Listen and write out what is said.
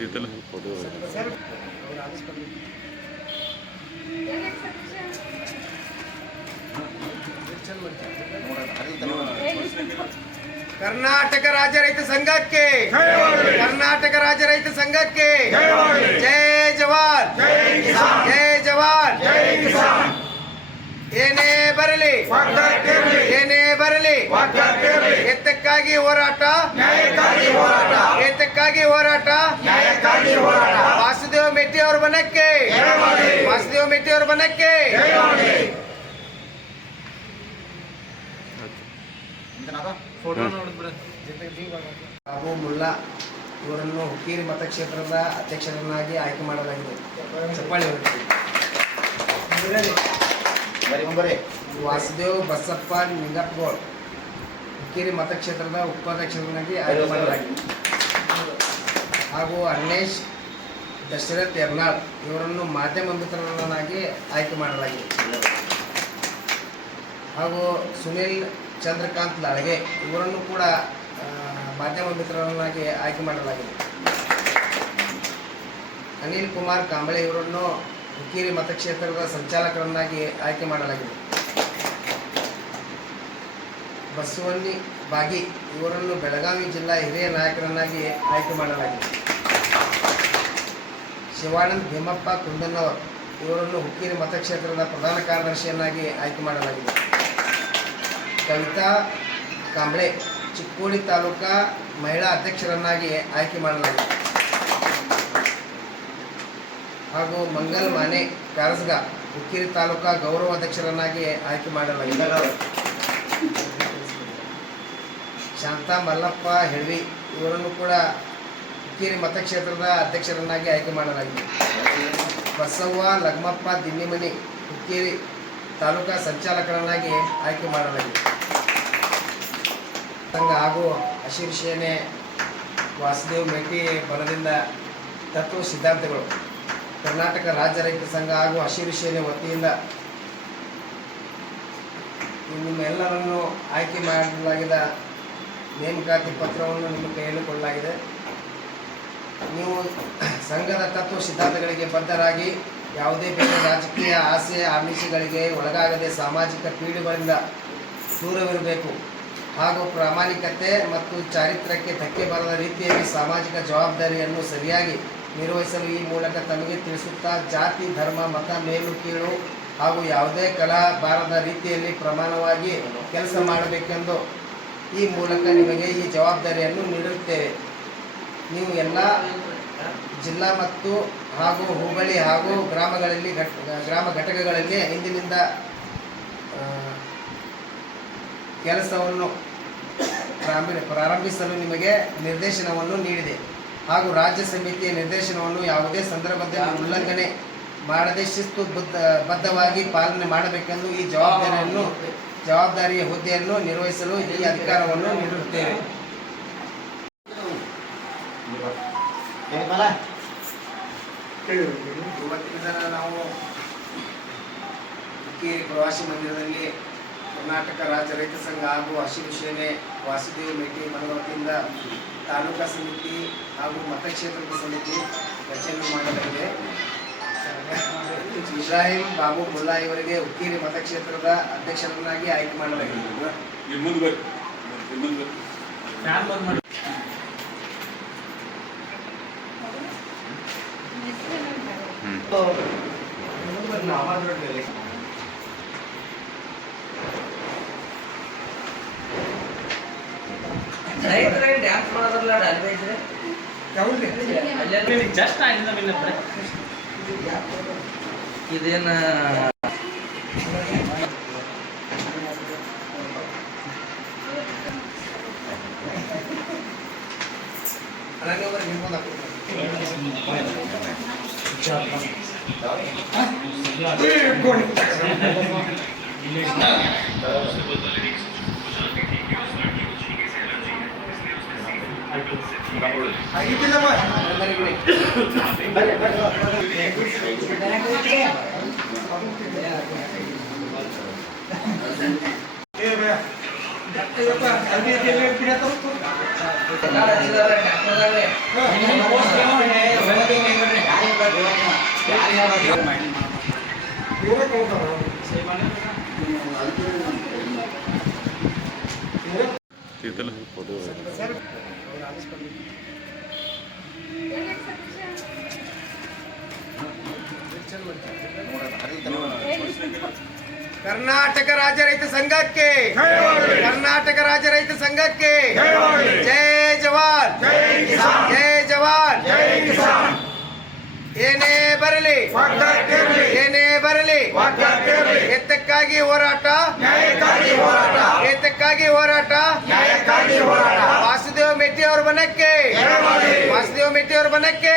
ಐತಲ್ಲ ಕರ್ನಾಟಕ ರಾಜ್ಯ ರೈತ ಸಂಘಕ್ಕೆ ಕರ್ನಾಟಕ ರಾಜ್ಯ ರೈತ ಸಂಘಕ್ಕೆ ಜೈ ಜವಾನ್ ಜೈ ಜವಾನ್. ಏನೇ ಬರಲಿ ಏನೇ ಬರಲಿ ಎತ್ತಕ್ಕಾಗಿ ಹೋರಾಟ? ಎತ್ತಕ್ಕಾಗಿ ಹೋರಾಟ. ವಾಸುದೇವ ಮೆಟ್ಟಿ ಅವರ ಬನಕ್ಕೆ ವಾಸುದೇವ ಮೆಟ್ಟಿ ಅವರ ಬನಕ್ಕೆ ಬಾಬು ಮುಲ್ಲಾ ಇವರನ್ನು ಹುಕ್ಕೇರಿ ಮತಕ್ಷೇತ್ರದ ಅಧ್ಯಕ್ಷರನ್ನಾಗಿ ಆಯ್ಕೆ ಮಾಡಲಾಗಿದೆ. ಚಪ್ಪಾಳಿ ವಾಸುದೇವ್ ಬಸಪ್ಪ ನಿಂಗಪ್ಪಗೋಳ್ ಹುಕ್ಕೇರಿ ಮತಕ್ಷೇತ್ರದ ಉಪಾಧ್ಯಕ್ಷರನ್ನಾಗಿ ಆಯ್ಕೆ ಮಾಡಲಾಗಿದೆ. ಹಾಗೂ ಅನ್ನೇಶ್ ದಶರಥ್ ಎರ್ನಾಳ್ ಇವರನ್ನು ಮಾಧ್ಯಮ ಮಿತ್ರರನ್ನಾಗಿ ಆಯ್ಕೆ ಮಾಡಲಾಗಿದೆ. ಹಾಗೂ ಸುನಿಲ್ ಚಂದ್ರಕಾಂತ್ ಲಾಳ್ಗೆ ಇವರನ್ನು ಕೂಡ ಮಾಧ್ಯಮ ಮಿತ್ರರನ್ನಾಗಿ ಆಯ್ಕೆ ಮಾಡಲಾಗಿದೆ. ಅನಿಲ್ ಕುಮಾರ್ ಕಾಂಬಳೆ ಇವರನ್ನು ಹುಕ್ಕೇರಿ ಮತಕ್ಷೇತ್ರದ ಸಂಚಾಲಕರನ್ನಾಗಿ ಆಯ್ಕೆ ಮಾಡಲಾಗಿದೆ. ಬಸವನ್ನಿ ಬಾಗಿ ಇವರನ್ನು ಬೆಳಗಾವಿ ಜಿಲ್ಲಾ ಹಿರಿಯ ನಾಯಕರನ್ನಾಗಿ ಆಯ್ಕೆ ಮಾಡಲಾಗಿದೆ. ಶಿವಾನಂದ್ ಭೀಮಪ್ಪ ಕುಂದನ್ನವರ್ ಇವರನ್ನು ಹುಕ್ಕೇರಿ ಮತಕ್ಷೇತ್ರದ ಪ್ರಧಾನ ಕಾರ್ಯದರ್ಶಿಯನ್ನಾಗಿ ಆಯ್ಕೆ ಮಾಡಲಾಗಿದೆ. ಕವಿತಾ ಕಾಂಬ್ಳೆ ಚಿಕ್ಕೋಡಿ ತಾಲೂಕಾ ಮಹಿಳಾ ಅಧ್ಯಕ್ಷರನ್ನಾಗಿ ಆಯ್ಕೆ ಮಾಡಲಾಗಿದೆ. ಹಾಗೂ ಮಂಗಲ್ ಮಾನೆ ಕಾರಸ್ಗ ಹುಕ್ಕೇರಿ ತಾಲೂಕಾ ಗೌರವ ಅಧ್ಯಕ್ಷರನ್ನಾಗಿ ಆಯ್ಕೆ ಮಾಡಲಾಗಿದೆ. ಶಾಂತಾ ಮಲ್ಲಪ್ಪ ಹೆಳ್ವಿ, ಇವರನ್ನು ಕೂಡ ಹುಕ್ಕೇರಿ ಮತಕ್ಷೇತ್ರದ ಅಧ್ಯಕ್ಷರನ್ನಾಗಿ ಆಯ್ಕೆ ಮಾಡಲಾಗಿದೆ. ಬಸವ್ವ, ಲಗ್ಮಪ್ಪ ದಿನ್ನಿಮನಿ ಹುಕ್ಕೇರಿ ತಾಲೂಕಾ ಸಂಚಾಲಕರನ್ನಾಗಿ ಆಯ್ಕೆ ಮಾಡಲಾಗಿದೆ. ಸಂಘ ಹಾಗೂ ಹಸಿರು ವಾಸುದೇವ್ ಮೇಟಿ ಬಲದಿಂದ ತತ್ವ ಸಿದ್ಧಾಂತಗಳು. ಕರ್ನಾಟಕ ರಾಜ್ಯ ರೈತ ಸಂಘ ಹಾಗೂ ಹಸಿರು ಸೇನೆ ವತಿಯಿಂದ ನಿಮ್ಮೆಲ್ಲರನ್ನು ಆಯ್ಕೆ ಮಾಡಲಾಗಿದ ನೇಮಕಾತಿ ಪತ್ರವನ್ನು ನಿಮ್ಮ ಕೈಯಲ್ಲಿ ಕೊಡಲಾಗಿದೆ. ನೀವು ಸಂಘದ ತತ್ವ ಸಿದ್ಧಾಂತಗಳಿಗೆ ಬದ್ಧರಾಗಿ ಯಾವುದೇ ಬೇರೆ ರಾಜಕೀಯ ಆಸೆ, ಆಮಿಷಗಳಿಗೆ ಒಳಗಾಗದೆ ಸಾಮಾಜಿಕ ಪೀಡುಗಳಿಂದ ದೂರವಿರಬೇಕು. ಹಾಗೂ ಪ್ರಾಮಾಣಿಕತೆ ಮತ್ತು ಚಾರಿತ್ರ್ಯಕ್ಕೆ ಧಕ್ಕೆ ಬರದ ರೀತಿಯಲ್ಲಿ ಸಾಮಾಜಿಕ ಜವಾಬ್ದಾರಿಯನ್ನು ಸರಿಯಾಗಿ ನಿರ್ವಹಿಸಲು ಈ ಮೂಲಕ ತಮಗೆ ತಿಳಿಸುತ್ತಾ ಜಾತಿ, ಧರ್ಮ, ಮತ, ಮೇಲು, ಕೀಳು ಹಾಗೂ ಯಾವುದೇ ಕಲಾ ಬಾರದ ರೀತಿಯಲ್ಲಿ ಪ್ರಮಾಣವಾಗಿ ಕೆಲಸ ಮಾಡಬೇಕೆಂದು ಈ ಮೂಲಕ ನಿಮಗೆ ಈ ಜವಾಬ್ದಾರಿಯನ್ನು ನೀಡುತ್ತೇವೆ. ನೀವು ಎಲ್ಲ ಜಿಲ್ಲಾ ಮತ್ತು ಹಾಗೂ ಹೋಬಳಿ ಹಾಗೂ ಗ್ರಾಮಗಳಲ್ಲಿ ಘಟ್, ಗ್ರಾಮ ಘಟಕಗಳಲ್ಲಿ ಇಂದಿನಿಂದ ಕೆಲಸವನ್ನು ಪ್ರಾರಂಭಿ- ಪ್ರಾರಂಭಿಸಲು ನಿಮಗೆ ನಿರ್ದೇಶನವನ್ನು ನೀಡಿದೆ. ಹಾಗೂ ರಾಜ್ಯ ಸಮಿತಿಯ ನಿರ್ದೇಶನವನ್ನು ಯಾವುದೇ ಸಂದರ್ಭದಲ್ಲಿ ಉಲ್ಲಂಘನೆ ಮಾಡದೆ ಶಿಸ್ತು ಬದ್ಧ ಬದ್ಧವಾಗಿ ಪಾಲನೆ ಮಾಡಬೇಕೆಂದು ಈ ಜವಾಬ್ದಾರಿಯನ್ನು ಜವಾಬ್ದಾರಿಯ ಹುದ್ದೆಯನ್ನು ನಿರ್ವಹಿಸಲು ಈ ಅಧಿಕಾರವನ್ನು ನೀಡುತ್ತೇವೆ. ಇವತ್ತಿನ ದಿನ ನಾವು ಹುಕ್ಕೇರಿ ಪ್ರವಾಸಿ ಮಂದಿರದಲ್ಲಿ ಕರ್ನಾಟಕ ರಾಜ್ಯ ರೈತ ಸಂಘ ಹಾಗೂ ಹಸಿರು ಸೇನೆ ವಾಸುದೇವ ಮೇಟಿ ಮನದ ವತಿಯಿಂದ ತಾಲೂಕಾ ಸಮಿತಿ ಹಾಗೂ ಮತಕ್ಷೇತ್ರದ ಸಮಿತಿ ರಚನೆ ಮಾಡಲಾಗಿದೆ. ಇಬ್ರಾಹಿಂ ಬಾಬು ಮುಲ್ಲಾ ಅವರಿಗೆ ಹುಕ್ಕೇರಿ ಮತಕ್ಷೇತ್ರದ ಅಧ್ಯಕ್ಷರನ್ನಾಗಿ ಆಯ್ಕೆ ಮಾಡಲಾಗಿದೆ. ಇಲ್ಲಿ ಇದ್ರೆ ಜಸ್ಟ್ ಆಗಿದ ಮೇಲೆ ಇದೇನ ಅನಂಗ ಅವರಿಗೆ ಕರ್ನಾಟಕ ರಾಜ್ಯ ರೈತ ಸಂಘಕ್ಕೆ ಕರ್ನಾಟಕ ರಾಜ್ಯ ರೈತ ಸಂಘಕ್ಕೆ ಜೈ ಜವಾನ್. ಜೈ ಜವಾನ್. ಏನೇ ಬರಲಿ ಏನೇ ಬರಲಿ ಎತ್ತಕ್ಕಾಗಿ ಹೋರಾಟ ಎತ್ತಕ್ಕಾಗಿ ಹೋರಾಟ. ವಾಸುದೇವ ಮೆಟ್ಟಿ ಅವ್ರ ಬನಕ್ಕೆ ವಾಸುದೇವ ಮೆಟ್ಟಿ ಅವ್ರ ಬನಕ್ಕೆ